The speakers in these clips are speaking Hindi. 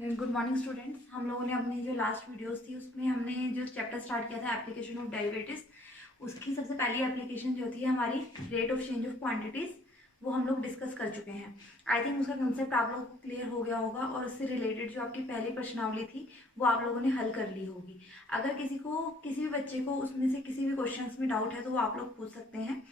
Good morning students. हम लोगों ने अपनी जो लास्ट वीडियोस थी उसमें हमने जो चैप्टर स्टार्ट किया था एप्लीकेशन ऑफ डेरिवेटिव्स, उसकी सबसे पहली एप्लीकेशन जो थी हमारी rate of change of quantities, वो हम लोग डिस्कस कर चुके हैं। आई थिंक उसका कंसेप्ट आप लोगों को क्लियर हो गया होगा और उससे रिलेटेड जो आपकी पहली प्रश्नावली थी वो आप लोगों ने हल कर ली होगी। अगर किसी भी बच्चे को उसमें से किसी भी क्वेश्चन में डाउट है तो वो आप लोग पूछ सकते हैं।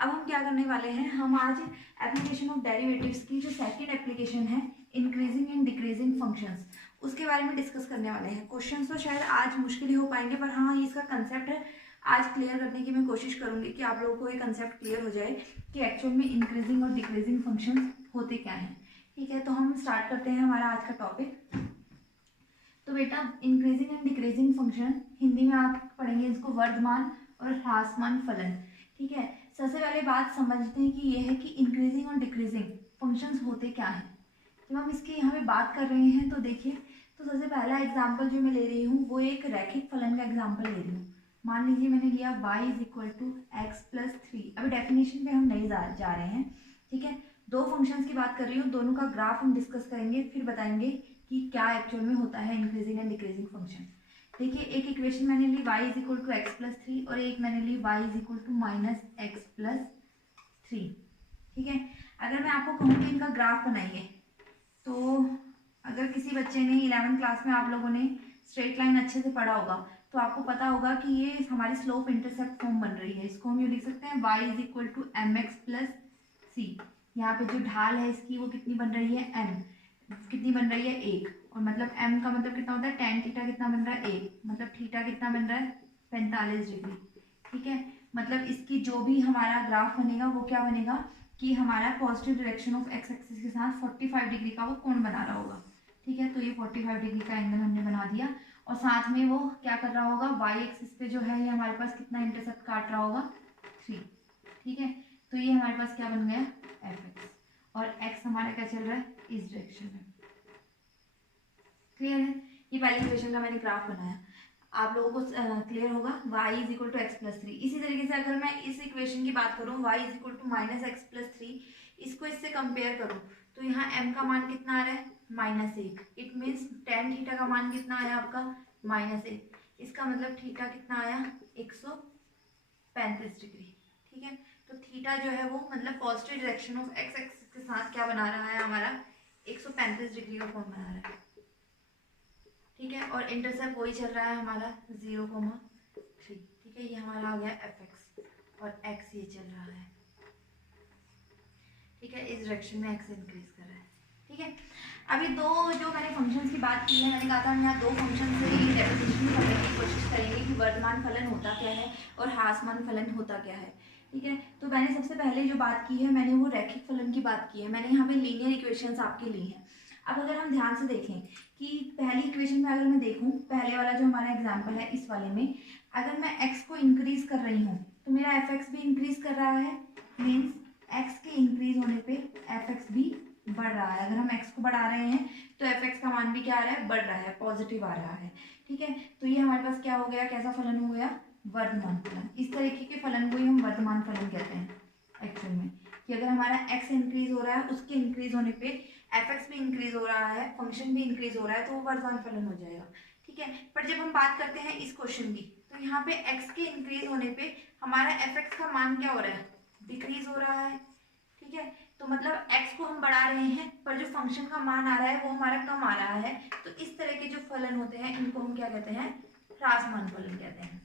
अब हम क्या करने वाले हैं, हम आज एप्लीकेशन ऑफ डेरिवेटिव्स की जो सेकेंड एप्लीकेशन है इंक्रीजिंग एंड डिक्रीजिंग फंक्शंस, उसके बारे में डिस्कस करने वाले हैं। क्वेश्चंस तो शायद आज मुश्किल ही हो पाएंगे, पर हाँ इसका कंसेप्ट है, आज क्लियर करने की मैं कोशिश करूंगी कि आप लोगों को ये कंसेप्ट क्लियर हो जाए कि एक्चुअल में इंक्रीजिंग और डिक्रीजिंग फंक्शंस होते क्या हैं। ठीक है, तो हम स्टार्ट करते हैं हमारा आज का टॉपिक। तो बेटा increasing and decreasing function Hindi में आप पढ़ेंगे इसको वर्धमान और ह्रासमान फलन। ठीक है, सबसे पहले बात समझते हैं कि ये है कि इंक्रीजिंग और डिक्रीजिंग फंक्शंस होते क्या हैं। जब हम इसकी यहाँ पे बात कर रहे हैं तो देखिए, तो सबसे पहला एग्जाम्पल जो मैं ले रही हूँ वो एक रैखिक फलन का एग्जाम्पल ले रही हूँ। मान लीजिए मैंने लिया y is equal to x plus 3। अभी डेफिनेशन पे हम नहीं जा रहे हैं। ठीक है, दो फंक्शंस की बात कर रही हूँ, दोनों का ग्राफ हम डिस्कस करेंगे, फिर बताएंगे कि क्या एक्चुअल में होता है इंक्रीजिंग एंड डिक्रीजिंग फंक्शन। देखिए, एक इक्वेशन मैंने ली y is equal to x plus 3 और एक मैंने ली y is equal to minus x plus 3। ठीक है, अगर मैं आपको कहूँ कि इनका ग्राफ बनाइए, तो अगर किसी बच्चे ने 11th क्लास में आप लोगों ने स्ट्रेट लाइन अच्छे से पढ़ा होगा तो आपको पता होगा कि ये हमारी स्लोप इंटरसेप्ट फॉर्म बन रही है। इसको हम ये लिख सकते हैं y is equal to m x plus c. यहाँ पे जो ढाल है इसकी वो कितनी बन रही है, m कितनी बन रही है, 1। और मतलब m का मतलब कितना होता है, tan थीटा कितना बन रहा है, 1। मतलब थीटा कितना बन रहा है, 45 डिग्री। ठीक है, मतलब इसकी जो भी हमारा ग्राफ बनेगा वो क्या बनेगा कि हमारा positive direction of x axis के साथ 45 डिग्री का वो कोण बना रहा होगा। ठीक है, तो ये 45 डिग्री का एंगल हमने बना दिया और साथ में वो क्या कर रहा होगा, वाई एक्सिस पे जो है ये हमारे पास कितना इंटरसेप्ट काट रहा होगा, 3। ठीक है, तो ये हमारे पास क्या बन गया, एफ एक्स, और एक्स हमारा क्या चल रहा है, इस डायरेक्शन में। क्लियर है, ये पहली इक्वेशन का मैंने ग्राफ बनाया, आप लोगों को क्लियर होगा। y is equal to x plus 3। इसी तरीके से अगर मैं इस इक्वेशन की बात करूँ y is equal to minus x plus 3, इसको इससे कंपेयर करूँ तो यहाँ m का मान कितना आ रहा है, -1। इट मीन्स tan थीटा का मान कितना आया आपका, -1। इसका मतलब थीटा कितना आया, 135 डिग्री। ठीक है, तो थीटा जो है वो मतलब positive direction of x axis के साथ क्या बना रहा है, हमारा 135 डिग्री का कोण बना रहा है। ठीक है, और इंटरसेप्ट वही चल रहा है हमारा 0,3। ठीक है, ये हमारा आ गया एफ एक्स और एक्स ये चल रहा है। ठीक है, इस डायरेक्शन में एक्स इंक्रीज कर रहा है। ठीक है, अभी दो जो मैंने फंक्शंस की बात की है, मैंने कहा था हम यहाँ दो फंक्शन से ही डेफिनेशन करने की कोशिश करेंगे कि वर्तमान फलन होता क्या है और ह्रासमान फलन होता क्या है। ठीक है, तो मैंने सबसे पहले जो बात की है मैंने वो रैखिक फलन की बात की है। मैंने यहाँ पे लीनियर इक्वेशंस आपकी ली हैं। अब अगर हम ध्यान से देखें कि पहली इक्वेशन में अगर मैं देखूं, पहले वाला जो हमारा एग्जांपल है इस वाले में अगर मैं x को इंक्रीज कर रही हूँ तो मेरा एफ एक्स भी इंक्रीज कर रहा है, मीन्स x के इंक्रीज होने पे एफ एक्स भी बढ़ रहा है। अगर हम x को बढ़ा रहे हैं तो एफ एक्स का मान भी क्या आ रहा है, बढ़ रहा है, पॉजिटिव आ रहा है। ठीक है, तो ये हमारे पास क्या हो गया, कैसा फलन हो गया, वर्धमान फलन। इस तरीके के फलन को ही हम वर्धमान फलन कहते हैं एक्चुअल में, कि अगर हमारा x इंक्रीज हो रहा है उसके इंक्रीज होने पे एफ एक्स भी इंक्रीज हो रहा है, फंक्शन भी इंक्रीज हो रहा है, तो वो वर्धमान फलन हो जाएगा। ठीक है, पर जब हम बात करते हैं इस क्वेश्चन की तो यहाँ पे x के इंक्रीज होने पे हमारा एफ एक्स का मान क्या हो रहा है, डिक्रीज हो रहा है। ठीक है, तो मतलब x को हम बढ़ा रहे हैं पर जो फंक्शन का मान आ रहा है वो हमारा कम आ रहा है। तो इस तरह के जो फलन होते हैं इनको हम क्या कहते हैं, ह्रासमान फलन कहते हैं।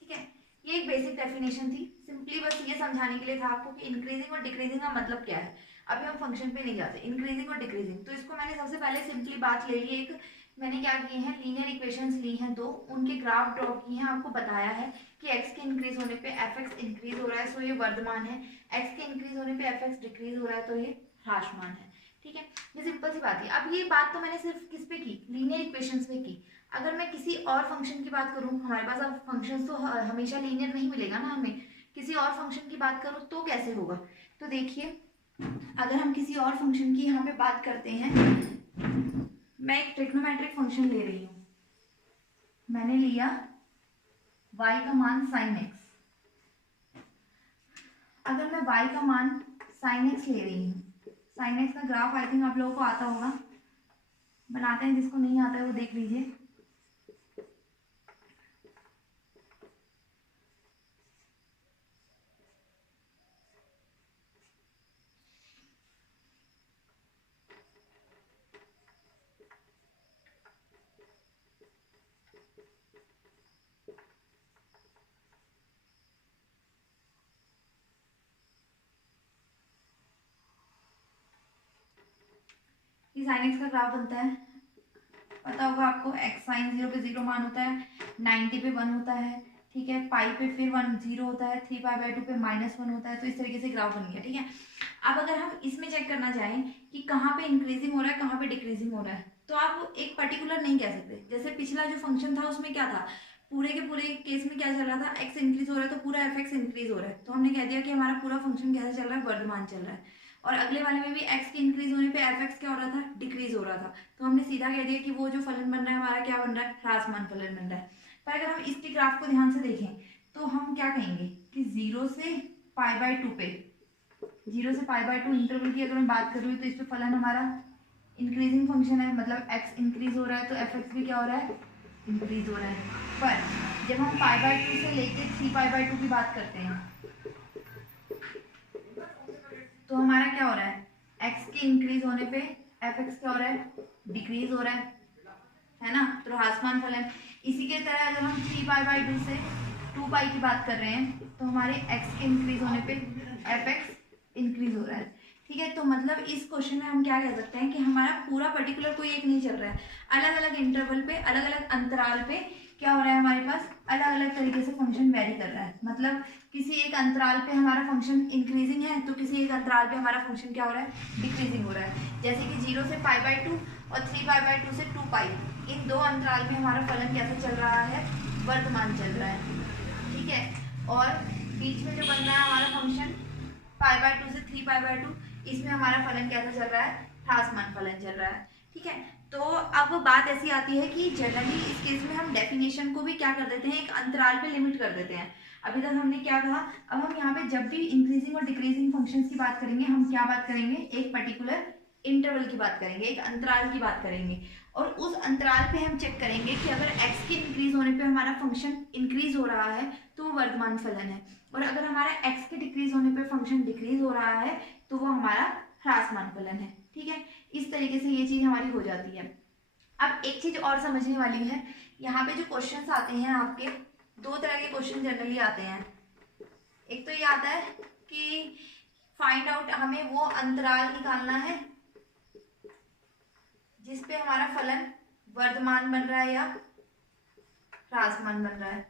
ठीक है, ये एक बेसिक डेफिनेशन थी, सिंपली बस ये समझाने के लिए था आपको कि इंक्रीजिंग और डिक्रीजिंग का मतलब क्या है। अभी हम फंक्शन पे नहीं जाते, इंक्रीजिंग और डिक्रीजिंग। तो इसको मैंने सबसे पहले सिंपली बात ले ली, एक मैंने क्या किए हैं, लीनियर इक्वेशंस ली हैं दो, उनके ग्राफ ड्रॉ किए हैं, आपको बताया है कि x के इंक्रीज होने पे एफ एक्स इंक्रीज हो रहा है, सो ये वर्धमान है, x के इंक्रीज होने पे एफ एक्स डिक्रीज हो रहा है तो ये ह्रासमान है। ठीक है, ये सिंपल सी बात है। अब ये बात तो मैंने सिर्फ किस पे की, लीनियर इक्वेशंस पे की। अगर मैं किसी और फंक्शन की बात करूं, हमारे पास अब फंक्शन तो हमेशा लीनियर नहीं मिलेगा ना हमें, किसी और फंक्शन की बात करूं तो कैसे होगा। तो देखिए, अगर हम किसी और फंक्शन की यहाँ पे बात करते हैं, मैं एक ट्रिग्नोमेट्रिक फंक्शन ले रही हूँ, मैंने लिया y का मान sin x। अगर मैं y का मान sin x ले रही हूँ, sin x का ग्राफ आई थिंक आप लोगों को आता होगा, बनाते हैं, जिसको नहीं आता है वो देख लीजिए। ये साइन एक्स का ग्राफ बनता है, पता होगा आपको, एक्स साइन 0 पे 0 मान होता है, 90 पे 1 होता है, ठीक है, पाई पे फिर 1 0 होता है, 3π/2 पे -1 होता है। तो इस तरीके से ग्राफ बन गया, ठीक है। अब अगर हम इसमें चेक करना चाहें कि कहाँ पे इंक्रीजिंग हो रहा है, कहाँ पे डिक्रीजिंग हो रहा है, तो आप एक पर्टिकुलर नहीं कह सकते। जैसे पिछला जो फंक्शन था उसमें क्या था, पूरे के पूरे केस में क्या चल रहा था, एक्स इंक्रीज हो रहा है तो पूरा एफ एक्स इंक्रीज हो रहा है, तो हमने कह दिया कि हमारा पूरा फंक्शन कैसे चल रहा है, वर्धमान चल रहा है। और अगले वाले में भी एक्स के इंक्रीज होने पे एफ एक्स क्या हो रहा था, डिक्रीज हो रहा था। तो हमने सीधा कह दिया कि वो जो फलन बन रहा है हमारा क्या बन रहा है, ह्रासमान फलन बन रहा है। पर अगर हम इसके ग्राफ को ध्यान से देखें तो हम क्या कहेंगे कि 0 से π/2 पे, 0 से π/2 इंटरवल की अगर मैं बात कर रही हूँ तो इस पे फलन हमारा इंक्रीजिंग फंक्शन है, मतलब एक्स इंक्रीज हो रहा है तो एफ एक्स भी क्या हो रहा है, इंक्रीज हो रहा है। पर जब हम π/2 से लेके 3π/2 की बात करते हैं तो हमारा क्या हो रहा है, एक्स के इंक्रीज होने पे एफ एक्स क्या हो रहा है, डिक्रीज हो रहा है ना, तो ह्रासमान फलन। इसी के तरह अगर हम 3π/2 से 2π की बात कर रहे हैं तो हमारे एक्स के इंक्रीज होने पे एफ एक्स इंक्रीज हो रहा है, ठीक है। तो मतलब इस क्वेश्चन में हम क्या कह सकते हैं कि हमारा पूरा पर्टिकुलर कोई एक नहीं चल रहा है, अलग अलग इंटरवल पे, अलग अलग अंतराल पे क्या हो रहा है, हमारे पास अलग अलग तरीके से फंक्शन वेरी कर रहा है। मतलब किसी एक अंतराल पे हमारा फंक्शन इंक्रीजिंग है तो किसी एक अंतराल पे हमारा फंक्शन क्या हो रहा है, डिक्रीजिंग हो रहा है। जैसे कि 0 से π/2 और 3π/2 से 2π, इन दो अंतराल में हमारा फलन कैसे चल रहा है, वर्धमान चल रहा है, ठीक है। और बीच में जो बन रहा है हमारा फंक्शन π/2 से 3π/2, इसमें हमारा फलन कैसा चल रहा है, ह्रासमान फलन चल रहा है, ठीक है। तो अब बात ऐसी आती है कि जनरली इस केस में हम डेफिनेशन को भी क्या कर देते हैं, एक अंतराल पे लिमिट कर देते हैं। अभी तक हमने क्या कहा, अब हम यहाँ पे जब भी इंक्रीजिंग और डिक्रीजिंग फंक्शंस की बात करेंगे हम क्या बात करेंगे, एक पर्टिकुलर इंटरवल की बात करेंगे, एक अंतराल की बात करेंगे। और उस अंतराल पे हम चेक करेंगे कि अगर x के इंक्रीज होने पे हमारा फंक्शन इंक्रीज हो रहा है तो वो वर्धमान फलन है, और अगर हमारा x के डिक्रीज होने पे फंक्शन डिक्रीज हो रहा है तो वो हमारा ह्रासमान फलन है, ठीक है। इस तरीके से ये चीज हमारी हो जाती है। अब एक चीज और समझने वाली है, यहाँ पे जो क्वेश्चंस आते हैं आपके, दो तरह के क्वेश्चन जनरली आते हैं। एक तो ये आता है कि फाइंड आउट, हमें वो अंतराल निकालना है जिसपे हमारा फलन वर्धमान बन रहा है या ह्रासमान बन रहा है,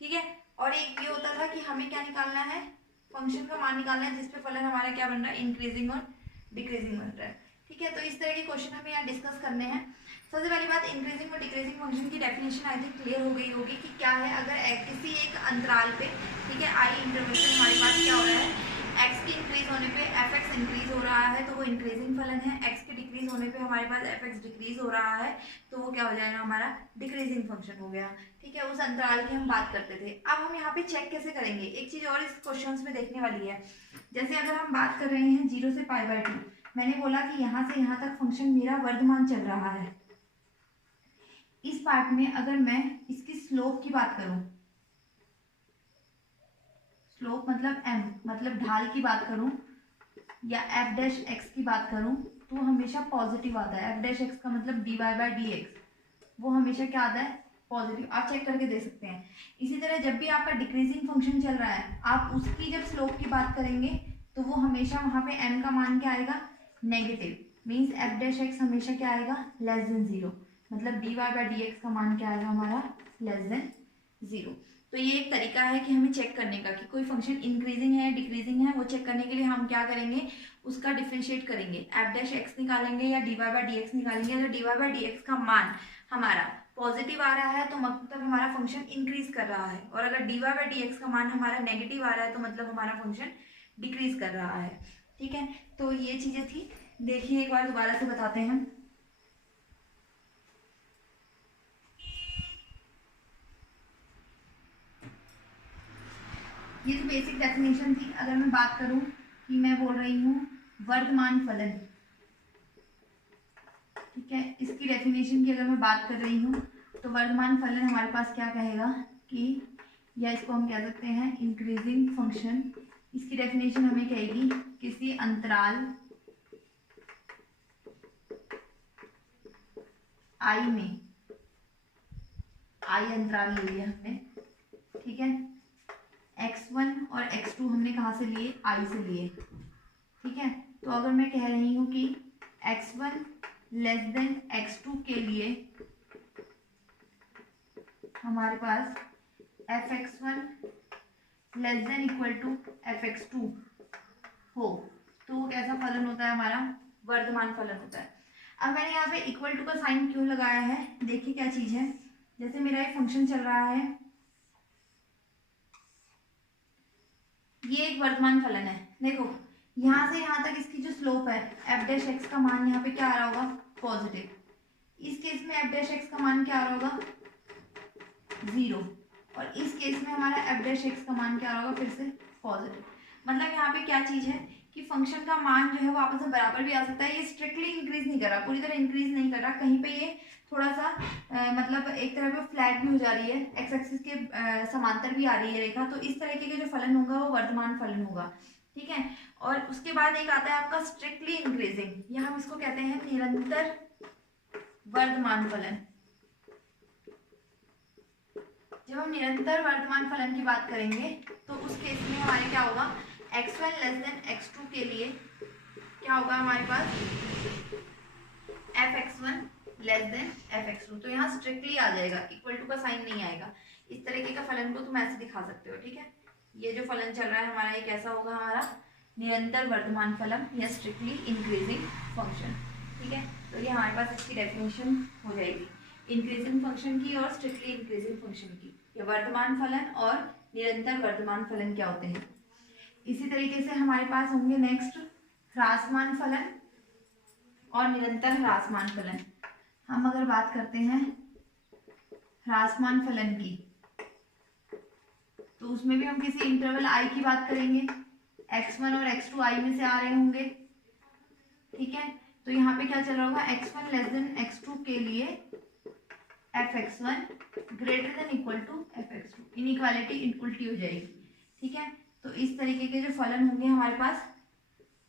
ठीक है। और एक ये होता था कि हमें क्या निकालना है, फंक्शन का मान निकालना है जिसपे फलन हमारा क्या बन रहा है, इंक्रीजिंग और डिक्रीजिंग बन रहा है, ठीक है। तो इस तरह के क्वेश्चन हमें यहाँ डिस्कस करने हैं। सबसे पहली बात, इंक्रीजिंग और डिक्रीजिंग फंक्शन की डेफिनेशन आई थिंक क्लियर हो गई होगी कि क्या है। अगर किसी एक अंतराल पे, ठीक है, आई इंटरवल पे हमारे पास क्या हो रहा है, एक्स के इंक्रीज होने पे एफ एक्स इंक्रीज हो रहा है तो वो इंक्रीजिंग फलन है, एक्स के डिक्रीज होने पे हमारे पास एफ एक्स डिक्रीज हो रहा है तो वो क्या हो जाएगा, हमारा डिक्रीजिंग फंक्शन हो गया, ठीक है। उस अंतराल की हम बात करते थे। अब हम यहाँ पे चेक कैसे करेंगे, एक चीज और इस क्वेश्चंस में देखने वाली है। जैसे अगर हम बात कर रहे हैं 0 से π/2, मैंने बोला कि यहाँ से यहाँ तक फंक्शन मेरा वर्धमान चल रहा है। इस पार्ट में अगर मैं इसकी स्लोप की बात करूं, स्लोप मतलब m, मतलब ढाल की बात करूं, या f'(x) की बात करूं तो हमेशा पॉजिटिव आता है। f'(x) का मतलब dy/dx, वो हमेशा क्या आता है, पॉजिटिव। आप चेक करके दे सकते हैं। इसी तरह जब भी आपका डिक्रीजिंग फंक्शन चल रहा है, आप उसकी जब स्लोप की बात करेंगे तो वो हमेशा वहां पे m का मान क्या आएगा, नेगेटिव। मीन्स f'(x) हमेशा क्या आएगा, लेस देन 0, मतलब dy/dx का मान क्या आएगा हमारा, लेस देन 0। तो ये एक तरीका है कि हमें चेक करने का कि कोई फंक्शन इंक्रीजिंग है डिक्रीजिंग है, वो चेक करने के लिए हम क्या करेंगे, उसका डिफरेंशिएट करेंगे, f'(x) निकालेंगे या dy/dx निकालेंगे। अगर dy/dx का मान हमारा पॉजिटिव आ रहा है तो मतलब हमारा फंक्शन इंक्रीज कर रहा है, और अगर dy/dx का मान हमारा नेगेटिव आ रहा है तो मतलब हमारा फंक्शन डिक्रीज कर रहा है, ठीक है। तो ये चीजें थी, देखिए एक बार दोबारा से बताते हैं। ये तो बेसिक डेफिनेशन थी। अगर मैं बात करूं कि मैं बोल रही हूँ वर्तमान फलन, ठीक है। इसकी डेफिनेशन की अगर मैं बात कर रही हूँ तो वर्तमान फलन हमारे पास क्या कहेगा कि, या इसको हम कह सकते हैं इंक्रीजिंग फंक्शन। इसकी डेफिनेशन हमें कहेगी किसी अंतराल आई में, आई अंतराल ले लिया हमने, ठीक है। x1 और x2 हमने कहाँ से लिए, आई से लिए, ठीक है। तो अगर मैं कह रही हूँ कि x1 लेस देन x2 के लिए हमारे पास fx1 less than equal to fx2 हो, तो वो कैसा फलन होता है हमारा, वर्तमान फलन होता है। अब मैंने यहाँ पे इक्वल टू का साइन क्यों लगाया है, देखिए क्या चीज है। जैसे मेरा एक फंक्शन चल रहा है, ये एक वर्तमान फलन है, देखो यहाँ से यहाँ तक इसकी जो स्लोप है एफ डैश एक्स का मान यहाँ पे क्या आ रहा होगा, पॉजिटिव। इस केस में एफ डैश एक्स का मान क्या आ रहा होगा, 0, और इस केस में हमारा एफ डैश एक्स का मान क्या आ रहा होगा, फिर से पॉजिटिव। मतलब यहाँ पे क्या चीज है कि फंक्शन का मान जो है वो आपस में बराबर भी आ सकता है। ये स्ट्रिक्टली इंक्रीज नहीं कर रहा, पूरी तरह इंक्रीज नहीं कर रहा, कहीं पे ये थोड़ा सा मतलब एक तरह पे फ्लैट भी हो जा रही है, एक्स एक्सिस के समांतर भी आ रही है रेखा। तो इस तरीके के जो फलन होगा वो वर्तमान फलन होगा, ठीक है। और उसके बाद एक आता है आपका स्ट्रिक्टली इंक्रीजिंग, या हम इसको कहते हैं निरंतर वर्तमान फलन। जब हम निरंतर वर्तमान फलन की बात करेंगे तो उस केस में हमारे क्या होगा, x1 लेस देन x2 के लिए क्या होगा हमारे पास, fx1 लेस देन fx2। तो यहाँ स्ट्रिक्टली आ जाएगा, इक्वल टू का साइन नहीं आएगा। इस तरीके का फलन को तुम ऐसे दिखा सकते हो, ठीक है। ये जो फलन चल रहा है हमारा, ये कैसा होगा हमारा, निरंतर वर्तमान फलन या स्ट्रिक्टली इंक्रीजिंग फंक्शन, ठीक है। तो ये हमारे पास इसकी डेफिनेशन हो जाएगी इंक्रीजिंग फंक्शन की और स्ट्रिक्टली इंक्रीजिंग फंक्शन की, या वर्तमान फलन और निरंतर वर्तमान फलन क्या होते हैं। इसी तरीके से हमारे पास होंगे नेक्स्ट ह्रासमान फलन और निरंतर ह्रासमान फलन। हम अगर बात करते हैं ह्रासमान फलन की, तो उसमें भी हम किसी इंटरवल आई की बात करेंगे, x1 और x2 आई में से आ रहे होंगे, ठीक है। तो यहाँ पे क्या चल रहा होगा, x1 लेस देन x2 के लिए fx1 greater than equal to fx2, inequality उल्टी हो जाएगी, ठीक है। तो इस तरीके के जो फलन होंगे हमारे पास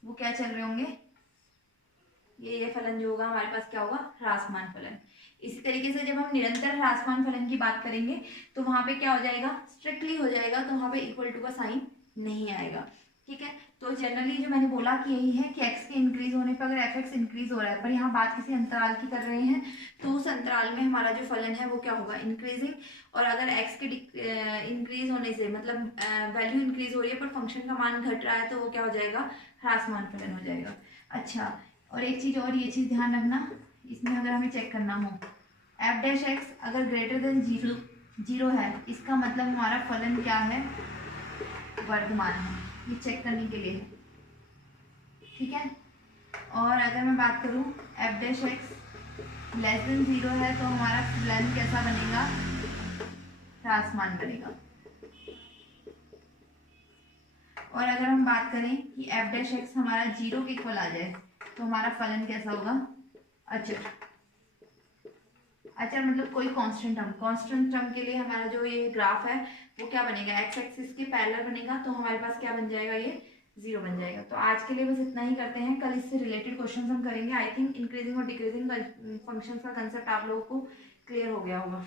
वो क्या चल रहे होंगे, ये फलन जो होगा हमारे पास क्या होगा, ह्रासमान फलन। इसी तरीके से जब हम निरंतर ह्रासमान फलन की बात करेंगे तो वहां पे क्या हो जाएगा, स्ट्रिक्टली हो जाएगा, तो वहां पे इक्वल टू का साइन नहीं आएगा, ठीक है। तो जनरली जो मैंने बोला कि यही है कि x के इंक्रीज होने पर अगर एफ एक्स इंक्रीज हो रहा है, पर यहाँ बात किसी अंतराल की कर रहे हैं, तो उस अंतराल में हमारा जो फलन है वो क्या होगा, इंक्रीजिंग। और अगर x के इंक्रीज होने से मतलब वैल्यू इंक्रीज हो रही है पर फंक्शन का मान घट रहा है, तो वो क्या हो जाएगा, ह्रासमान फलन हो जाएगा। अच्छा, और एक चीज और, ये चीज ध्यान रखना, इसमें अगर हमें चेक करना हो एफ डैश एक्स अगर ग्रेटर देन जीरो है, इसका मतलब हमारा फलन क्या है, वर्तमान है, ये चेक करने के लिए है, ठीक है। और अगर मैं बात करूं F dash x less than 0 है, तो हमारा फलन कैसा बनेगा, ह्रासमान बनेगा। और अगर हम बात करें कि एफ डैश एक्स हमारा 0 के इक्वल आ जाए, तो हमारा फलन कैसा होगा, अचर। अचर मतलब कोई कांस्टेंट टर्म के लिए हमारा जो ये ग्राफ है वो क्या बनेगा, एक्स एक्सिस के पैरेलल बनेगा, तो हमारे पास क्या बन जाएगा, ये 0 बन जाएगा। तो आज के लिए बस इतना ही करते हैं, कल इससे रिलेटेड क्वेश्चंस हम करेंगे। आई थिंक इंक्रीजिंग और डिक्रीजिंग फंक्शंस का कंसेप्ट आप लोगों को क्लियर हो गया होगा।